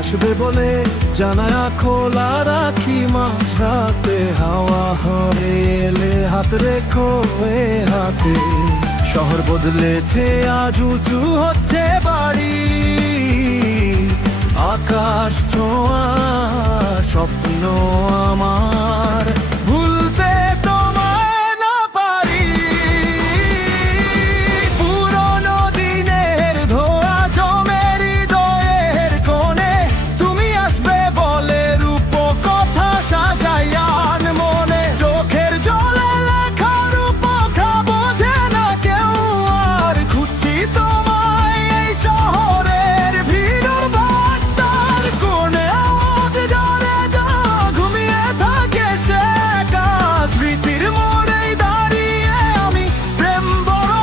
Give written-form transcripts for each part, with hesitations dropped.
আসবে বলে জানালা খোলা রাখি, মাঝরাতে হাওয়া হয়ে এলে হাত রেখো এ হাতে। শহর বদলেছে আজ উঁচু হচ্ছে বাড়ি, আকাশ ছোঁয়া স্বপ্ন আমার ভুলতে তোমায় না পারি। পুরনো দিনের ধোয়া জমে হৃদয়ের কোণে, তুমি আসবে বলে রূপ কথা সাজাইয়ান মনে। চোখের জলে লেখা রূপ বোঝে না কেউ আর, খুঁজছি তোমায় এই শহরের ভিড় বাট্টার কোণে। অন্ধকারে যা ঘুমিয়ে থাকে সে একা, স্মৃতির মোড়েই দাঁড়িয়ে আমি প্রেম বড়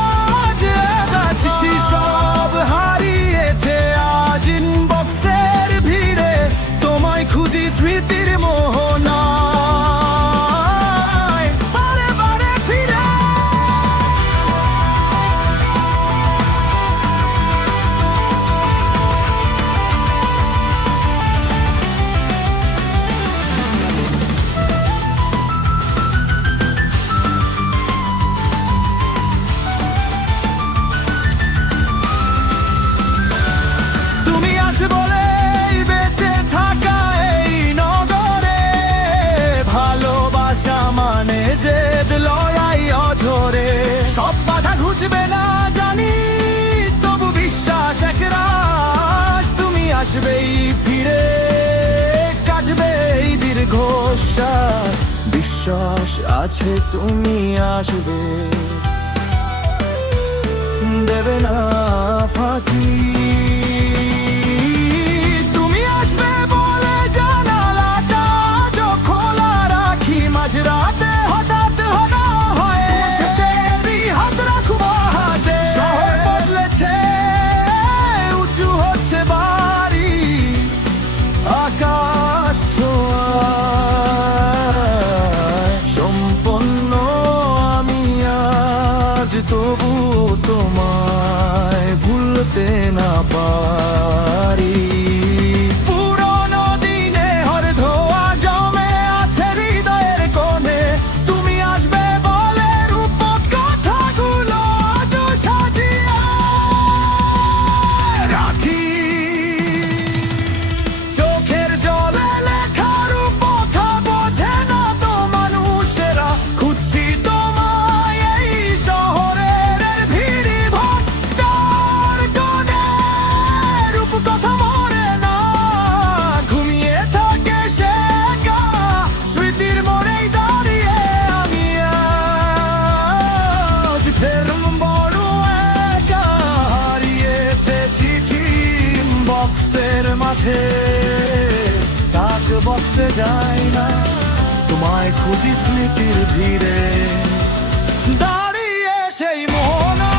যে গাছি। সব হারিয়েছে আজ ইনবক্সের ভিড়ে, তোমায় খুঁজি স্মৃতির মোহনায় বারে বারে ফিরে। তুমি আসবে বলেই বেঁচে থাকা এই নগরে, ভালোবাসা মানে জেদ লড়াই অঝরে। সব বাধা ঘুচবে না জানি, তবু বিশ্বাস একরাশ। তুমি আসবেই ফিরে, কাটবে এই দীর্ঘশ্বাস। বিশ্বাস আছে তুমি আসবে, দেবে না ফাঁকি। তুমি আসবে বলে জানালাটা আজও খোলা রাখি, মাঝরাতে হঠাৎ হঠাৎ হয় তেরি হাত রাখবো হাতে। শহর বদলেছে উঁচু হচ্ছে বাড়ি, আকাশ ছোঁয়ায় সম্পন্ন আমি আজ, তবু তোমায় ভুলতে না পারি। পুরনো দিনে হর ধোয়া জমে আছে হৃদয়ের কোণে, তুমি আসবে বলে রূপ কথাগুলো আজও সাজিয়ে রাখি। চোখের জলে লেখা রূপ বোঝে না তো মানুষেরা, খুঁজছি তোমায় এই শহরের ভিড় ভাট্টার কোণে। রূপ কথা মরে না, ঘুমিয়ে থাকে সে একা, স্মৃতির মোড়েই দাঁড়িয়ে আমি আজ ফের বড় একা। হারিয়েছে চিঠি বক্সের মাঝে, ডাক বক্সে যায় না, তোমায় খুঁজি স্মৃতির ভিড়ে দাঁড়িয়ে সেই মোহনা।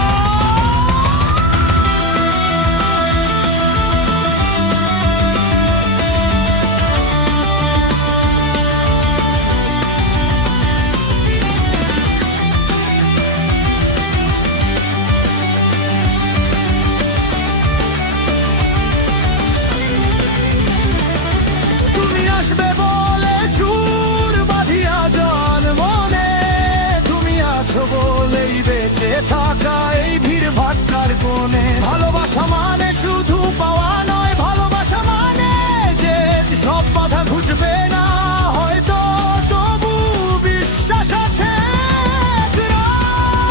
তুমি আসবে বলে সুর বাঁধিয়া যান মনে, তুমি আছো বলেই বেঁচে থাকা এই ভিড় ভাট্টার কোণে। ভালোবাসা মানে শুধু পাওয়া নয়, ভালোবাসা মানে যে সব বাধা ঘুচবে না হয়তো, তবু বিশ্বাস আছে একরাশ।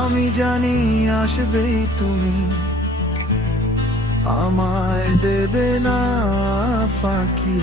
আমি জানি আসবেই তুমি, আমায় দেবে না ফাঁকি।